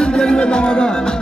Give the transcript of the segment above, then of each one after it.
gelsin gelin ve damada.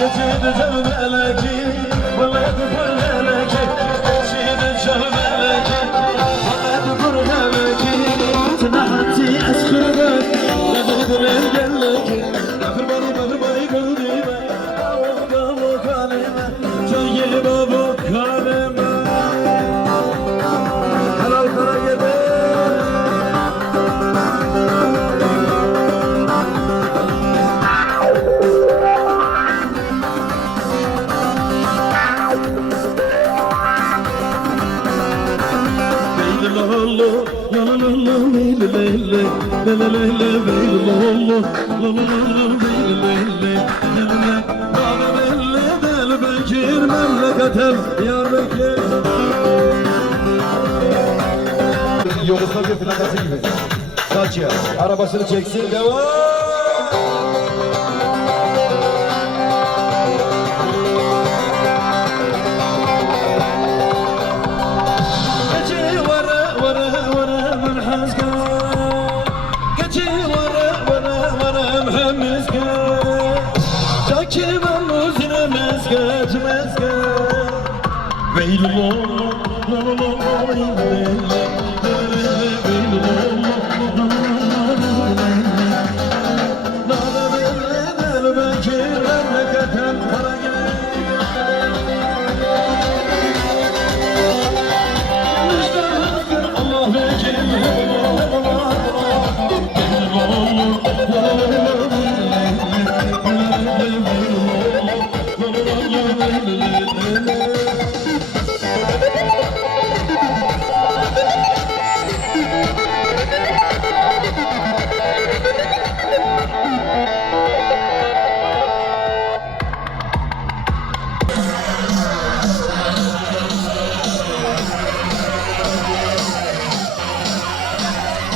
Geçidi canım eleki, baladı fıreleki. Geçidi canım eleki, baladı fıreleki. Tınahati aşkıdan, nefediler gelleki. Bakır bani gönlüme, babu kalime. Canyi babu kalime. Helal kara gebe. Yugoslavya plakası gibi. Dacia. Arabasını çeksin. Devam.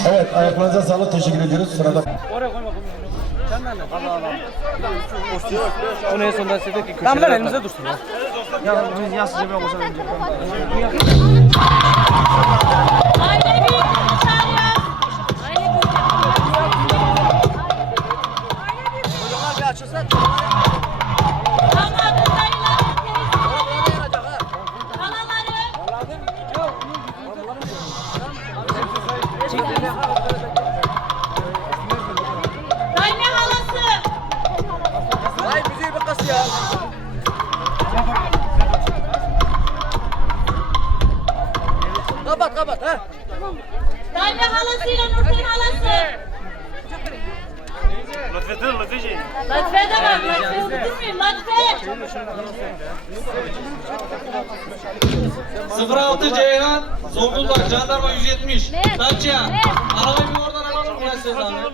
Evet, ayaklarınıza sağlık, teşekkür ediyoruz. Sırada. Oraya koyma. Sen nerede? Allah. Onu en sonunda size ki köşede. Tamam elimizde dursun. Ya biz yassı cebine koysan önce. Aile büyük dışarıya. Aile büyük. Çocuklar bir açılsın. Damadın dayıların teyzeleri. Halaları. Dayme halası. Ay müziği bir kas ya. Kapat ha. Dayme halasıyla Nurten halası. Lütfe de var. Lütfe unutmayayım. Lütfe. 06 Ceyhan, Zonguldak, Jandarma 170. Dacia. Arabayı bir oradan alalım buraya size zahmet.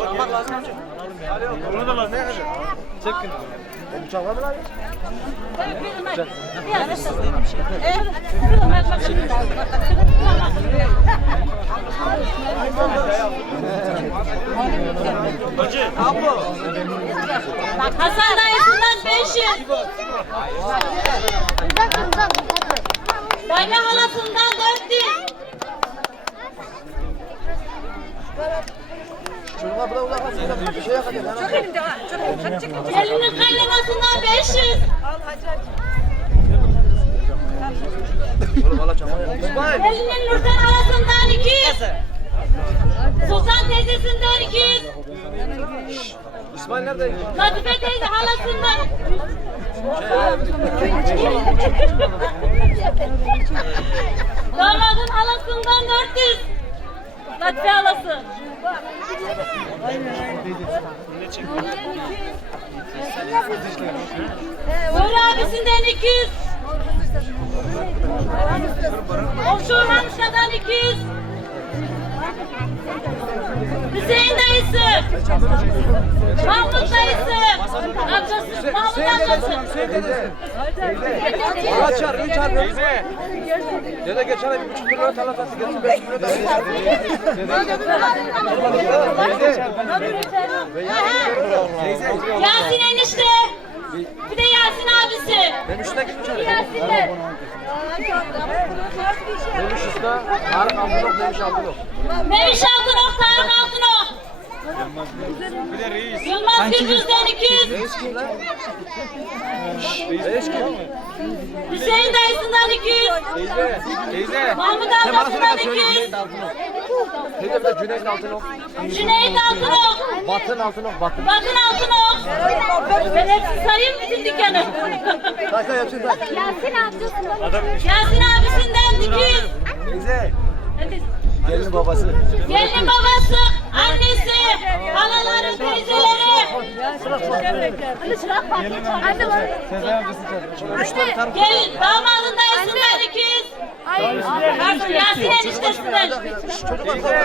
Bakmak lazım amca. Bunu da lazım. Ne yapacak? Çekin. Bıçak var mı lan? Hacı. Abla. Hasan dayısından 500. Dayme halasından 400. Çocuklar burada uzaklaşın. Bir şey yakacak. Çok elimde ha. Çok elimde. Gelinin kaynamasından 500. Oğlum Allah çamur. İsmail. Gelinin Nurten halasından 200. Sultan teyzesinden 200. İsmail nerede? Latife teyze halasından. Damadın halasından 400. Latife halası. Nuri abisinden 200. Komşu Hamşa'dan 200. Hüseyin dayısı. Mahmut dayısı. Amcası. Mahmut amcası. Açar, 3 harf. Dede geçen ay 1,5 lira talatası getir 5 lira da. Yasin enişte. Bir de Yasin abisi. Benim üstüne gitmiş abi. Yasinler. Demiş usta, Tarık Altınok demiş Altınok. Memiş Altınok, Tarık Altınok. Yılmaz Gürbüz'den 200. Hüseyin dayısından 200. Mahmut ablasından 200. Cüneyt Altınok. Cüneyt Altınok. Batın Altınok. Batın. Bakın Altınok. Ben hepsini sayayım bütün dükkanı. Kaçta yapsın sen? Yasin abisinden 200. Gelin babası. Gelin babası, annesi, halaları, teyzeleri. Gelin damadın dayısından 200. Pardon Yasin eniştesinden.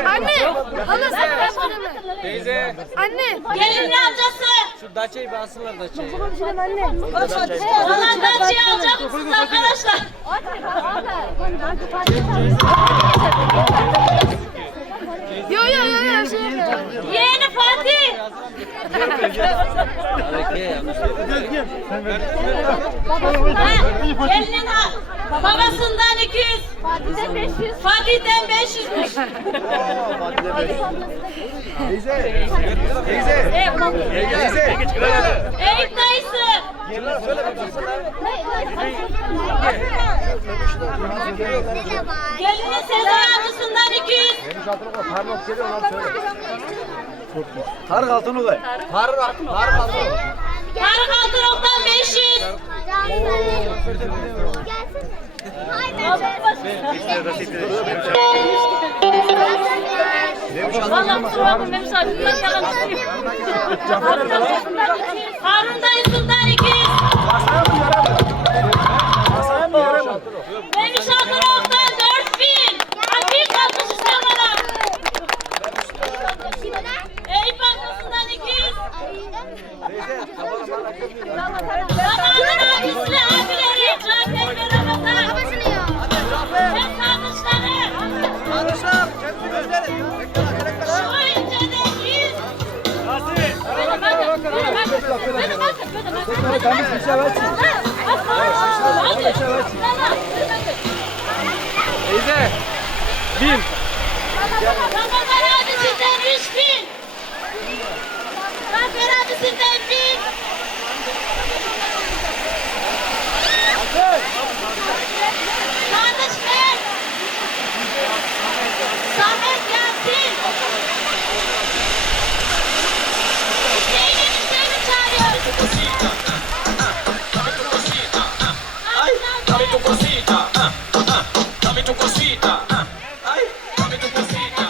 Anne, hala sen paramı. Teyze. Anne. Gelinin amcası. Şu daçayı bir alsınlar daçayı. Anne. Olan dansçıyı alacak mısınız arkadaşlar? Yo şey yapıyorum. Yeğeni Fatih. Gelinin babasından 200. Fatih'ten 500'müş. Eyüp dayısı. Gelinin Sezai amcasından 200. Tarık Altınok. Tarık Altınok'tan 500. Vallahi kusura bakmayın benim saçımdan yalan istiyor. Harun dayısından 200. Memiş Altınok'tan 4000. Akil katmış işte bana. Eyüp amcasından 200. Damadın abisi, abileri, Cafer ve Ramazan. Ve kardeşleri. Şu incede 200. Böyle bakın. Teyze. 1000. Ramazan abisinden 3000. Cafer abisinden 1000. Kardeşler. Samet Yasin. Hüseyin'i çağırıyor. Dame tu cosita, dame tu cosita, ay, dame tu cosita,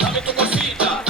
dame tu cosita.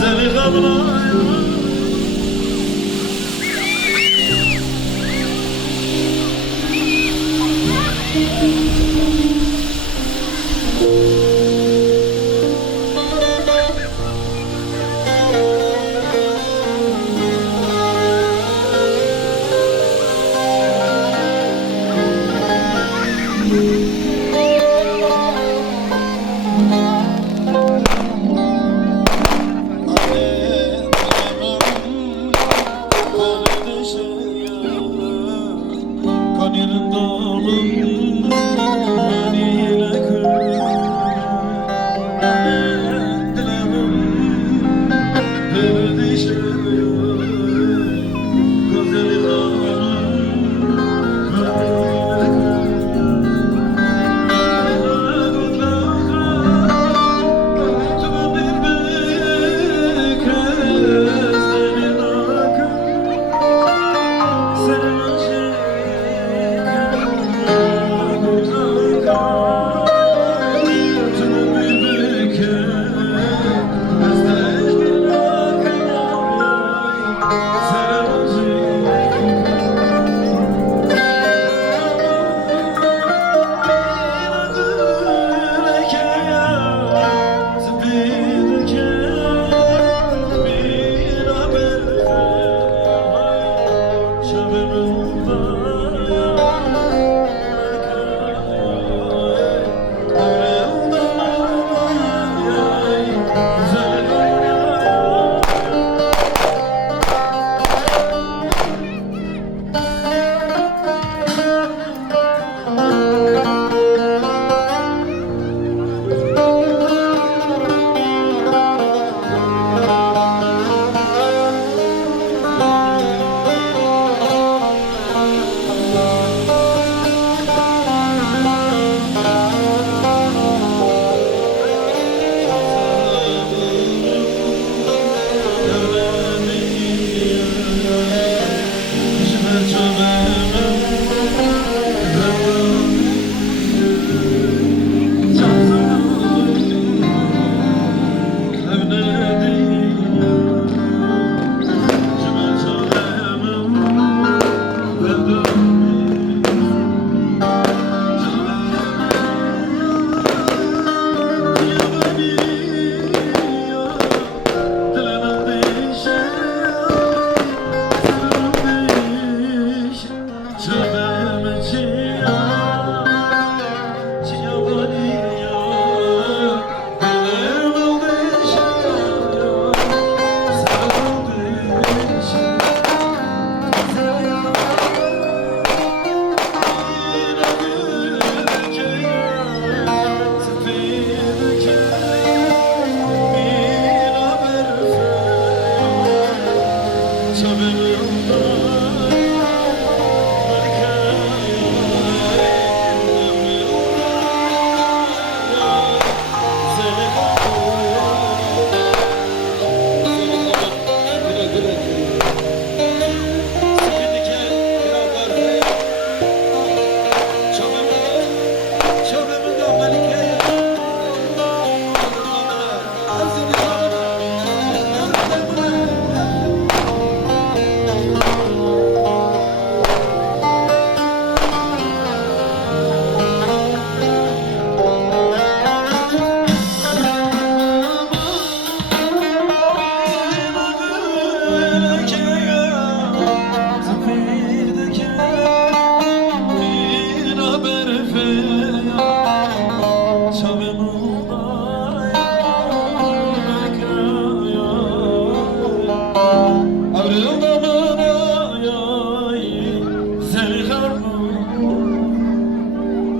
Zeliha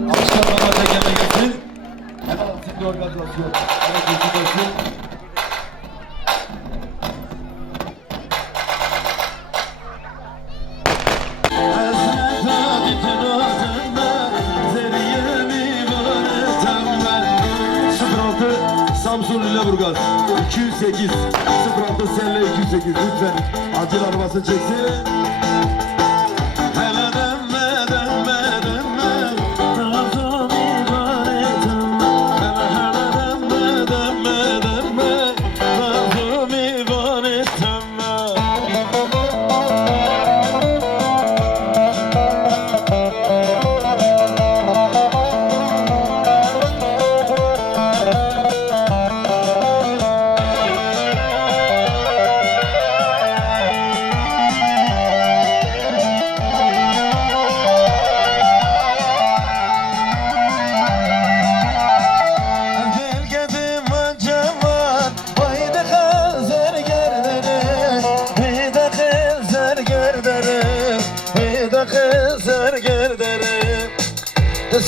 Alkışlarla tekeme gelsin. Hemen şimdi organizasyon. Evet, geçmiş olsun. Samsun Lüleburgaz 208 06 Senle 208 lütfen acil arabasını çeksin. Hele dönme dönme dönme Trabzon ibaretim. Hele dönme dönme dönme Trabzon ibaretim.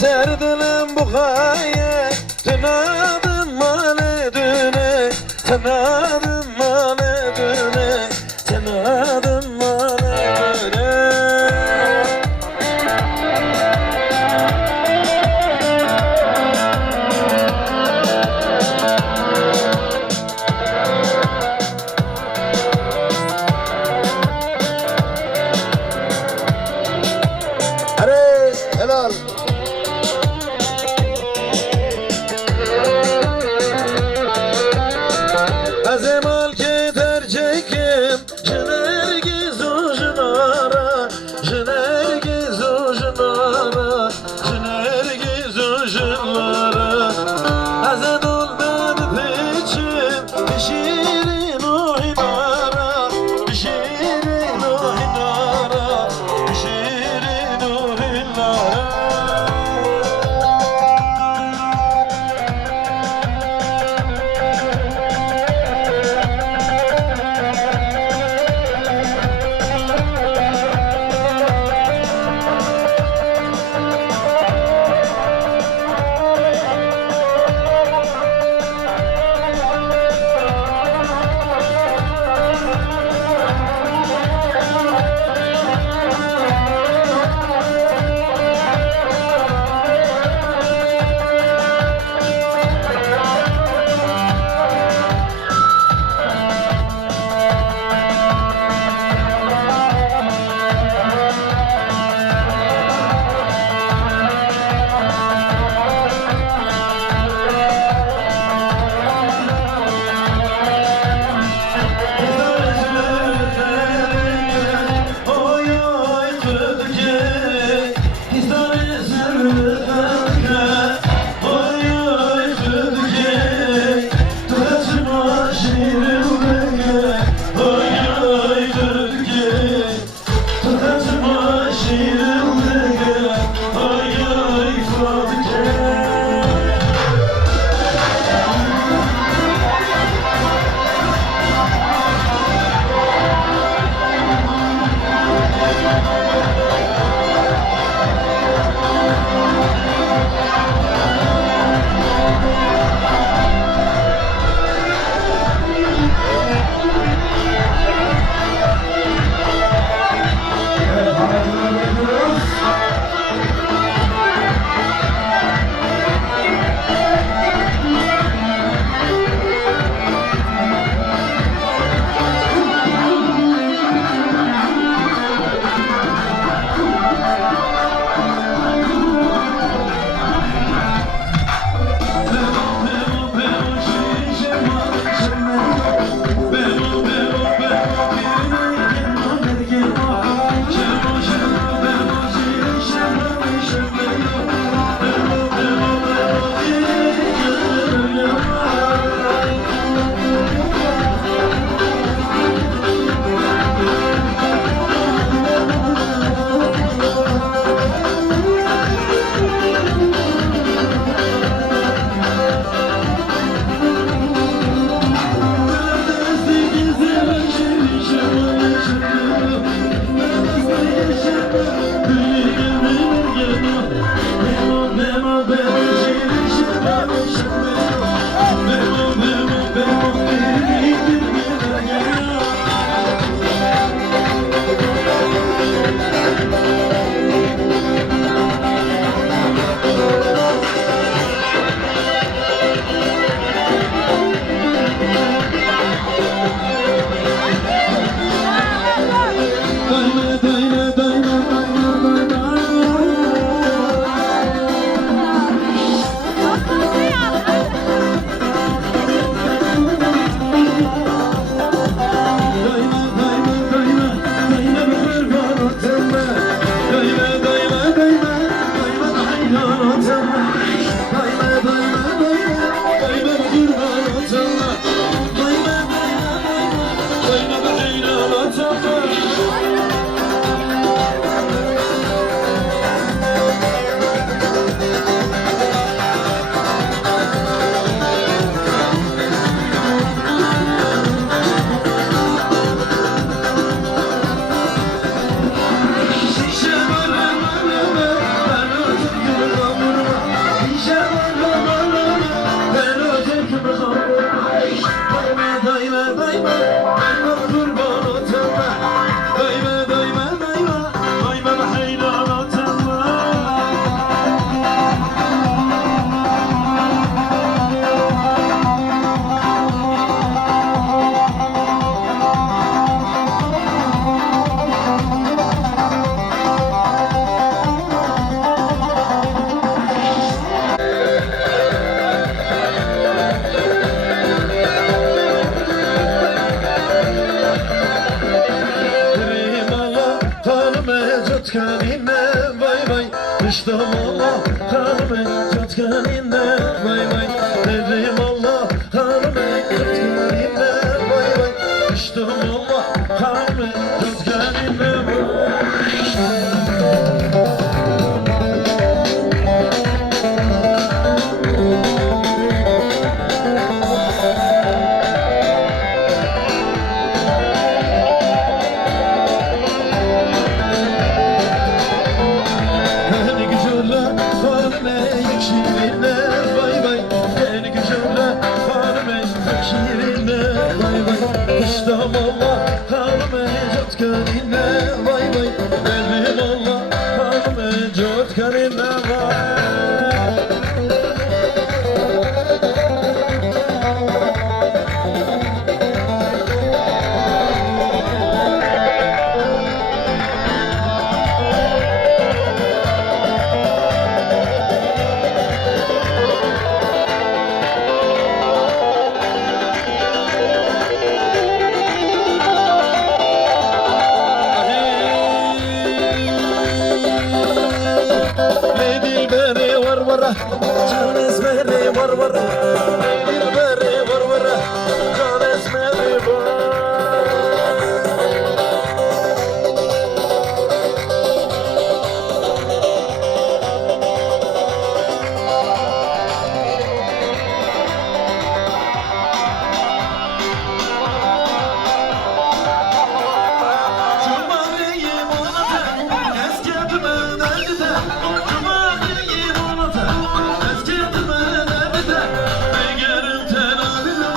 Serdilim bu gaye, tınadın mane düne, tınadın mane düne, tınadın mane düne. Hadi, helal. Azem al ki tercekim, çelergi atama Dayme dayme dayme Dayme kurban atama Dayme dayme dayme Dayme ceylan atama İşte Allah hanım çatkanine vay vay dedim Allah hanım çatkanine vay vay İşte Allah hanım çatkanine vay İşte Allah hanım çatkanine vay vay dedim Allah hanım çatkanine vay Can ezmeri var var Dilberi var var Can ezmeri var Cumarıyım ona eski adıma nerede Cumarıyım ona eski adıma nerede Begerim tenabide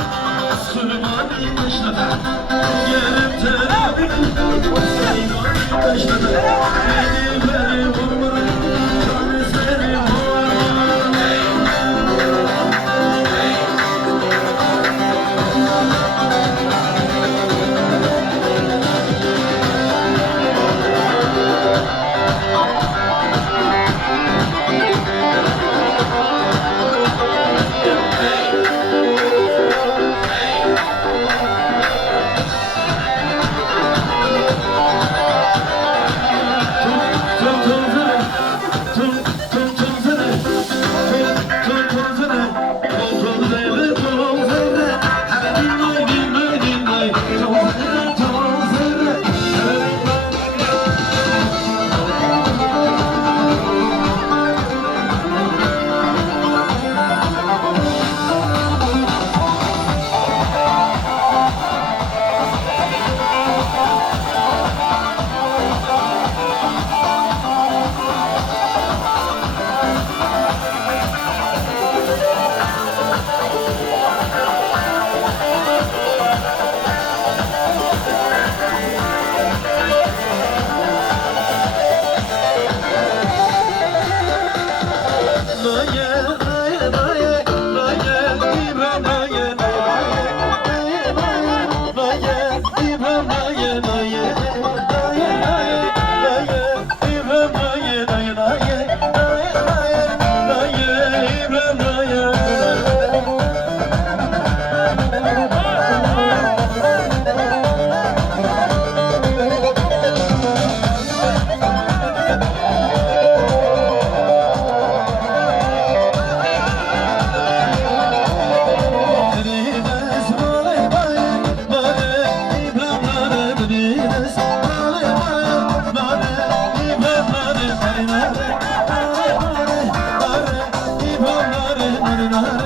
nare